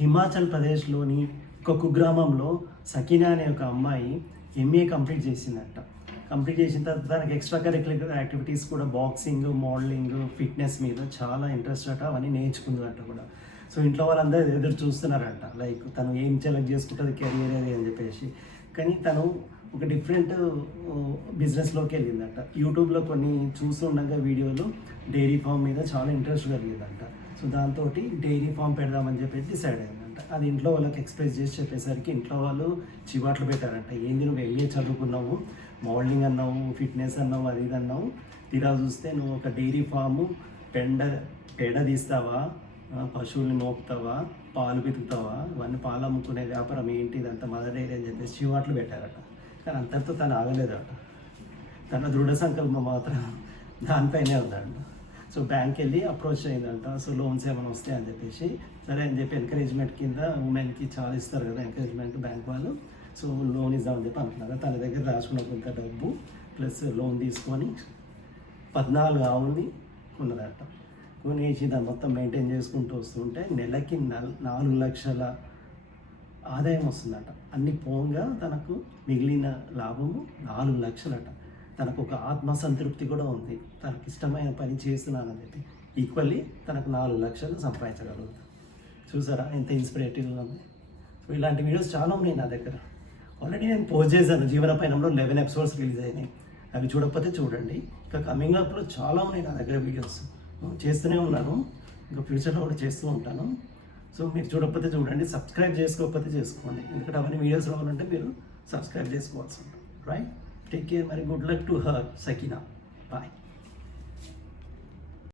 హిమాచల్ ప్రదేశ్లోని ఒక కుగ్రామంలో సకీనా అనే ఒక అమ్మాయి ఎంఏ కంప్లీట్ చేసిందంట. కంప్లీట్ చేసిన తర్వాత తనకి ఎక్స్ట్రా కరిక్యులర్ యాక్టివిటీస్ కూడా బాక్సింగ్, మోడలింగ్, ఫిట్నెస్ మీద చాలా ఇంట్రెస్ట్ అట. అవన్నీ నేర్చుకుందంట కూడా. సో ఇంట్లో వాళ్ళందరూ ఎదురు చూస్తున్నారంట, లైక్ తను ఏం సెలెక్ట్ చేసుకుంటుంది కెరియర్ అది అని చెప్పేసి. కానీ తను ఒక డిఫరెంట్ బిజినెస్లోకి వెళ్ళిందంట. యూట్యూబ్లో కొన్ని చూస్తుండగా వీడియోలు డైరీ ఫామ్ మీద చాలా ఇంట్రెస్ట్ కలిగిందంట. సో దాంతో డైరీ ఫామ్ పెడదామని చెప్పి డిసైడ్ అయిందంట. అది ఇంట్లో వాళ్ళకి ఎక్స్ప్రెస్ చేసి చెప్పేసరికి ఇంట్లో వాళ్ళు చివాట్లు పెట్టారంట. ఏంది నువ్వు ఎంఏ చదువుకున్నావు, మోడలింగ్ అన్నావు, ఫిట్నెస్ అన్నావు, అది ఇది అన్నావు, తీరా చూస్తే నువ్వు ఒక డైరీ ఫాము పేడ తీస్తావా, పశువుల్ని మోపుతావా, పాలు పితుకుతావా, ఇవన్నీ పాలు అమ్ముకునే వ్యాపారం ఏంటి, ఇదంతా మదర్ డైరీ అని చెప్పేసి చివాట్లు పెట్టారట. కానీ అంతటితో తను ఆగలేదట. తన దృఢ సంకల్పం మాత్రం దానిపైనే ఉందంట. సో బ్యాంక్ వెళ్ళి అప్రోచ్ అయిందంట. సో లోన్స్ ఏమైనా వస్తాయి అని చెప్పేసి, సరే అని చెప్పి ఎంకరేజ్మెంట్ కింద ఉమెన్కి చాలా ఇస్తారు కదా ఎంకరేజ్మెంట్ బ్యాంక్ వాళ్ళు. సో లోన్ ఇద్దామని చెప్పి అంటున్నారు. తన దగ్గర రాసుకున్న కొంత డబ్బు ప్లస్ లోన్ తీసుకొని 14 ఆవుల్ని కొన్నదట. కొనేసి దాన్ని మొత్తం మెయింటైన్ చేసుకుంటూ వస్తుంటే నెలకి 4 లక్షల ఆదాయం వస్తుందట. అన్ని పోగా తనకు మిగిలిన లాభము 4 లక్షలట. తనకు ఒక ఆత్మసంతృప్తి కూడా ఉంది, తనకు ఇష్టమైన పని చేస్తున్నానని చెప్పి. ఈక్వల్లీ తనకు 4 లక్షలు సంపాదించగలుగుతాం. చూసారా ఎంత ఇన్స్పిరేటివ్గా ఉంది. సో ఇలాంటి వీడియోస్ చాలా ఉన్నాయి నా దగ్గర. ఆల్రెడీ నేను పోస్ట్ చేశాను. జీవన పయనంలో 11 ఎపిసోడ్స్ రిలీజ్ అయినాయి. అవి చూడకపోతే చూడండి. ఇంకా కమింగ్ అప్లో చాలా ఉన్నాయి నా దగ్గర వీడియోస్. చేస్తూనే ఉన్నాను, ఇంకా ఫ్యూచర్లో కూడా చేస్తూ ఉంటాను. సో మీరు చూడకపోతే చూడండి, సబ్స్క్రైబ్ చేసుకోకపోతే చేసుకోండి. ఎందుకంటే అవన్నీ వీడియోస్ రావాలంటే మీరు సబ్స్క్రైబ్ చేసుకోవాల్సి ఉంటుంది. Right, take care. మరి good luck to her, Sakina. Bye.